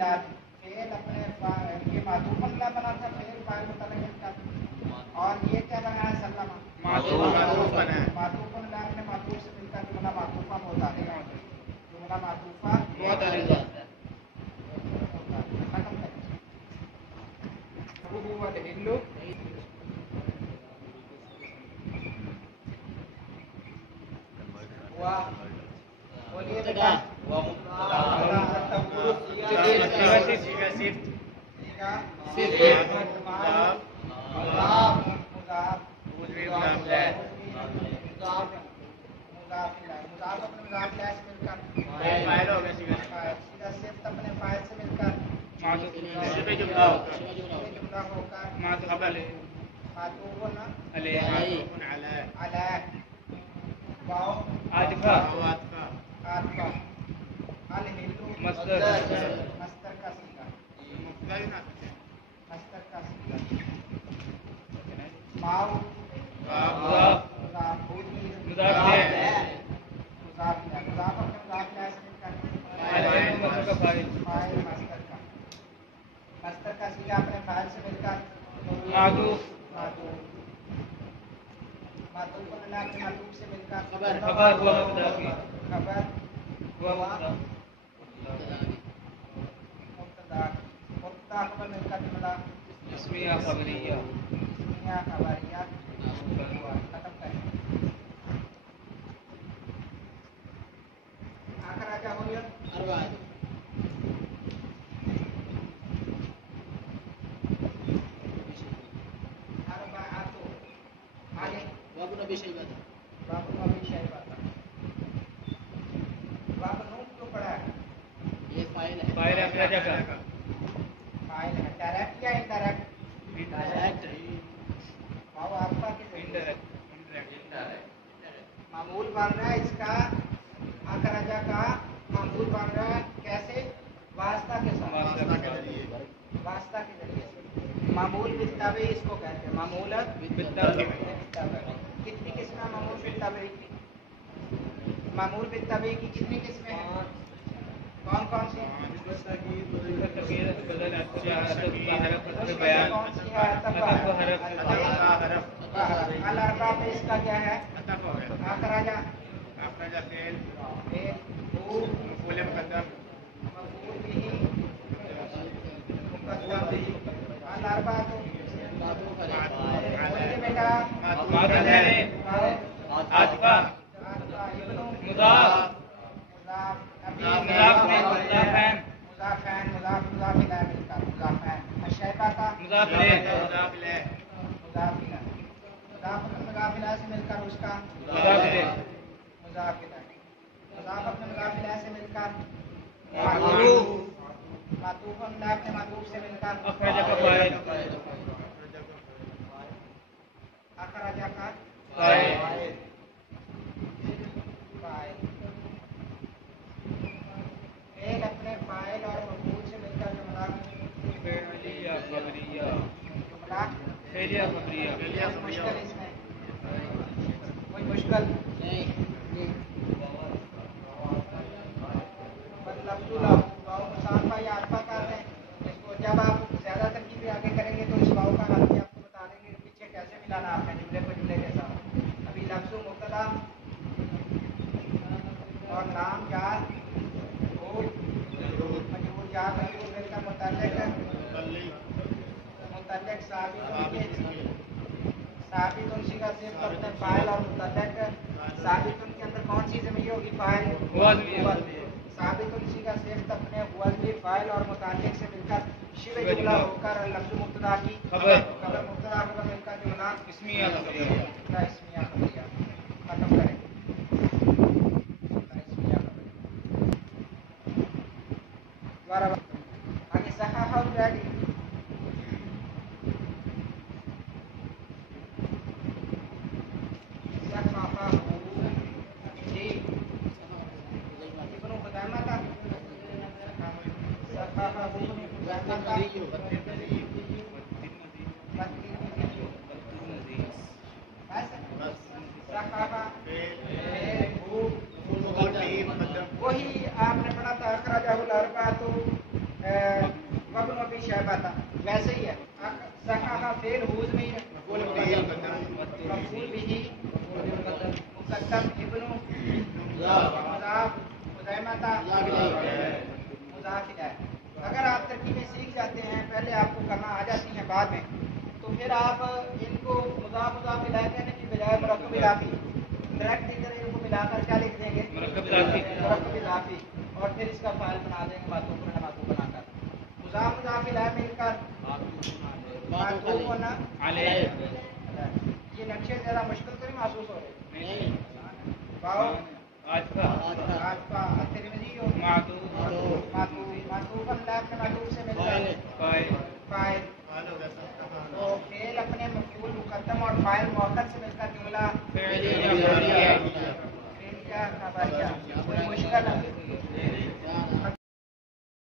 Fail अपने ये मातूफन ला बना था, फेल फाइल मुतल्लिक का, और ये क्या बना है सल्लमा मातूफन है। मातूफन ला अपने मातूफ से मिलकर जुमला मातूफा होता है, जुमला मातूफा होता है। खत्म है। वो हिल्लू वाह बोलिए बेटा मामूल बित्तबई की कितनी किस्में हैं? कौन कौन सी? अल-अर्बा पे इसका क्या है? अखराजा अल-अर्बा बेटा से मिलकर उसका से मिलकर मातूफ से मिलकर अखराजा का फेल अपने फाइल और मफूल से मिलकर जुमला मुश्किल इसमें कोई मुश्किल नहीं। इसको जब आप ज्यादा तरकीब आगे करेंगे तो इस वाव का हाल भी आपको बता देंगे पीछे कैसे मिलाना आपने जुमले को जुमले के साथ। अभी लफ्ज़ मुब्तदा और नाम जात मजबूर जात मजबूर का मुतल्लिक साबित उनसी का सिर्फ अपने फाइल और मुतल्लिक साबित उनके अंदर कौन सी ज़मीर होगी? फाइल। साबित उनसी का सिर्फ अपने हुआ फाइल और मुतल्लिक से मिलकर शिवे जुमला होकर लफ्ज़ मुब्तदा की खबर मुब्तदा होकर मिलकर जुमला इस्मिया खबरिया खत्म करें। दोबारा आगे सहाह रेडी वही आपने पढ़ा था अखराजहुल अर्बअतु نعمتا مضاف الیہ. اگر آپ ترکیبیں سیکھ جاتے ہیں، پہلے آپ کو کرنا آ جاتی ہیں بعد میں، تو پھر آپ ان کو مضاف الیہ کہنے کی بجائے مرکب اضافی ڈائریکٹ ان کو ملا کر کیا لکھ دیں گے؟ مرکب اضافی. اور پھر اس کا فاعل بنا دیں گے معطوف بنا کر. مضاف الیہ مل کر معطوف علیہ. یہ نقشے ذرا مشکل تو نہیں محسوس ہو رہے؟ باؤ عاطفہ الترمذی معطوف اپنے معطوف سے مل کر فاعل. تو فعل اپنے مفعول مقدم اور فاعل مؤخر سے مل کر جملہ فعلیہ. کوئی مشکل